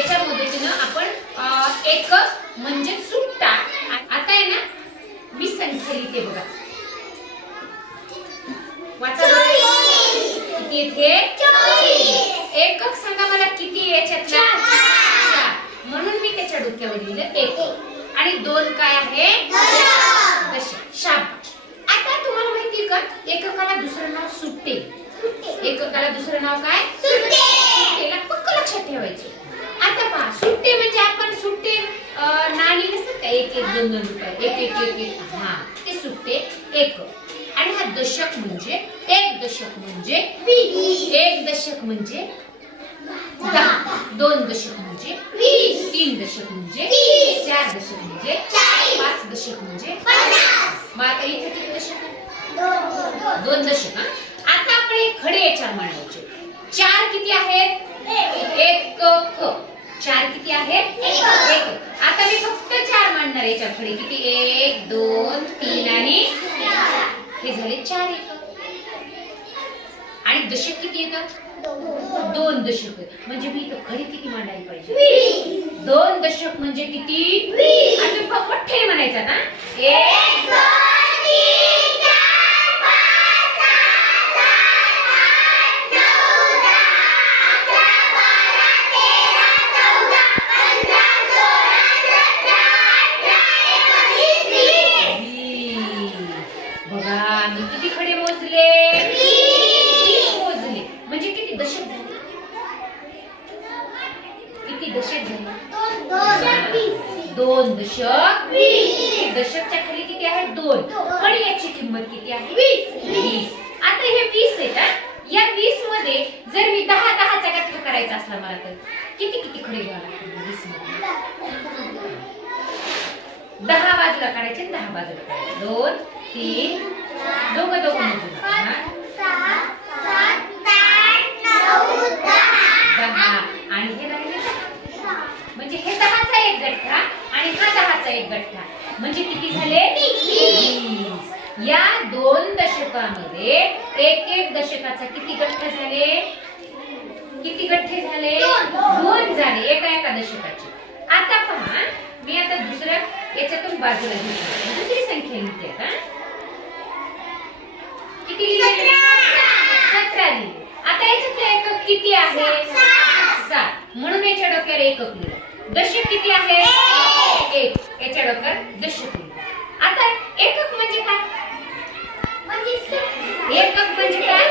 याच्या मदतीनं आपण एक म्हणजे सुट्टा. आता आहे ना मी संख्या लिहिते बघा. वाचा बरं. किती येते एकक सांगा मला किती याच्यातला. म्हणून मी त्याच्या डोक्यावर लिहिलं एक. आणि दोन काय आहे? शाबास. आता तुम्हाला माहिती का एककाला दुसरं नाव सुट्टे. एककाला दुसरं नाव काय? सुट्टेला पक्क लक्षात ठेवायचं. आता पहा सुट्टे म्हणजे आपण सुट्टे नाणी नसतात का एक एक दोन दोन रुपये. एक एक एक एक. हा ते सुट्टे एक. आणि हा दशक म्हणजे एक दशक म्हणजे एक दशक म्हणजे दहा. दोन दशक म्हणजे तीन दशक म्हणजे चार दशक म्हणजे पाच दशक म्हणजे मग आता इथे किती दशक? दोन. दशक आता आपण खडे याच्यावर मांडायचे. चार किती आहेत? एक क चार किती आहेत? एक. आता मी फक्त चार मांडणार याच्यावर खडे किती? एक दोन तीन आणि हे झाले चार एक. आणि दशक किती येतात दोन दशक. म्हणजे मी इथं खडी किती मांडायला पाहिजे? दोन दशक म्हणजे किती? आणि फक्त म्हणायचा ना एक दोन दशक दशकच्या खाली किती आहे? दोन. पण याची किंमत किती आहे? वीस. आता हे वीस आहे का या वीसमध्ये जर मी दहा दहाचा गठ्ठा करायचा असला मला तर किती किती खडे घ्यावे लागतील वीसमध्ये दहा बाजूला काढायचे दहा बाजूला काढायचे. दोन तीन दोघं दोघं मोजून हा? दहा आणि हे राहिले दहा. म्हणजे हे दहाचा एक गठ्ठा आणि हा दहाचा एक गठ्ठा म्हणजे किती झाले. या दोन दशकामध्ये एक एक दशकाचा किती गठ्ठे झाले? किती गठ्ठे झाले? दोन झाले एका एका दशकाचे. आता पहा मी आता दुसऱ्या याच्यातून बाजूला घेतली. दुसरी संख्या लिहिते आता. किती लिहिली? सतरा. लिहिली. आता याच्यातले एकक किती आहे? सात. म्हणून याच्या डोक्यावर एकक लिहिलं. दशक किती आहे? एक. याच्या डोक्यावर दशक लिहिलं. आता एकक म्हणजे काय? एकक म्हणजे काय?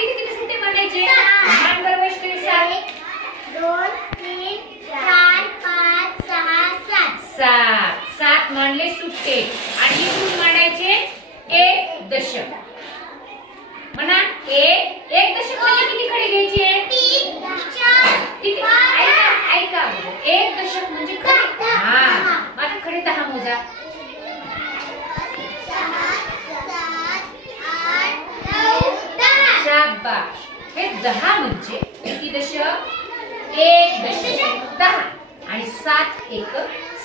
इथे किती सुट्टे म्हणायचे मानकर वैष्णवी सात. सात. सात. मांडले सुट्टे. आणि इथून मांडायचे? एक दशक. म्हणा एक एक दशक म्हणजे किती खडे घ्यायचे? किती? ऐका. एक दशक म्हणजे आणि दहा मोजा. शाबाश. हे दहा म्हणजे किती दशक? एक दशक दहा आणि सात एक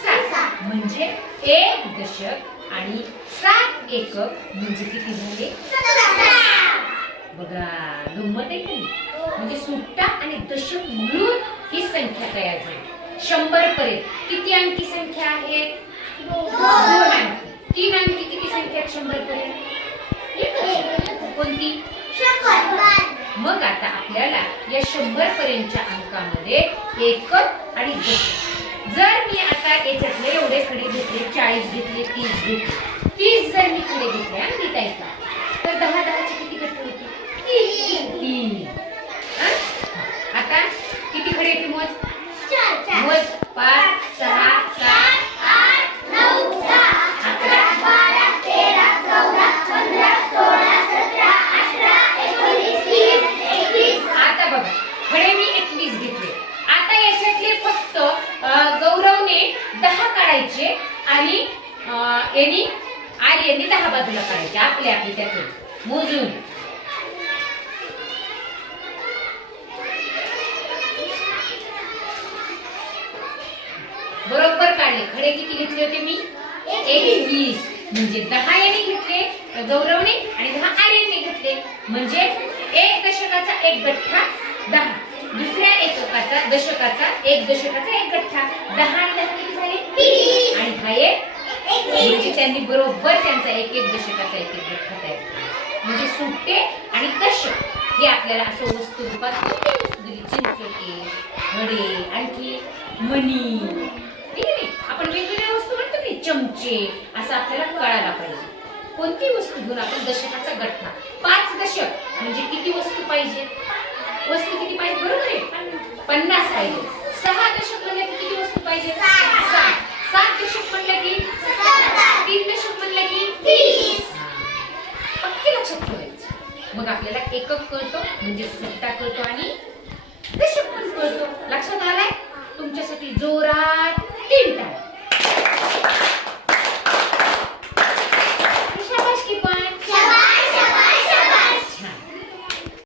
सात. म्हणजे एक दशक आणि सात एक म्हणजे किती झाले? बघा गंमत आहे की म्हणजे सुट्टा आणि दशक मिळून ही संख्या तयार झाली. शंभर पर्यंत किती अंकी संख्या आहे तीन आणि किती संख्या शंभर पर्यंत कोणती? मग आता आपल्याला या शंभर पर्यंतच्या अंकामध्ये एक आणि जर मी आता याच्यातले एवढे खडे घेतले चाळीस घेतले तीस घेतले तीस जर मी खडे घेतले आणि लिहिता येतात तर दहा दहाचे किती गट्टे होते तीन. आता किती खडे येते मज मज पाच अं, यांनी आर्यने दहा बाजूला काढायचे आपले आपले त्यातून मोजून. बरोबर काढले. खडे किती घेतले होते मी? एकवीस. म्हणजे दहा याने घेतले गौरवने आणि दहा आर्यने घेतले. म्हणजे एक दशकाचा एक गठ्ठा दहा. दुसऱ्या एककाचा दशकाचा एक दशकाचा एक गठ्ठा. दहा आणि दहा किती झाले? आणि हा एक म्हणजे त्यांनी बरोबर त्यांचा एक एक दशकाचा एक एक गठ्ठा तयार म्हणजे सुट्टे आणि दशक हे आपल्याला असं वस्तू रूपात दिली? चिंचोटे घडे आणखी मणी. ठीक आहे? नाही? आपण वेगवेगळ्या वस्तू म्हणतो की चमचे असं आपल्याला कळायला पाहिजे. कोणती वस्तू घेऊन आपण दशकाचा गठ्ठा पाच दशक म्हणजे किती वस्तू पाहिजे? वस्तू किती पाहिजे? बरोबर आहे? पन्नास पाहिजे. सहा दशक म्हणजे किती वस्तू पाहिजे? सात मेकअप करतो म्हणजे सुट्टा करतो आणि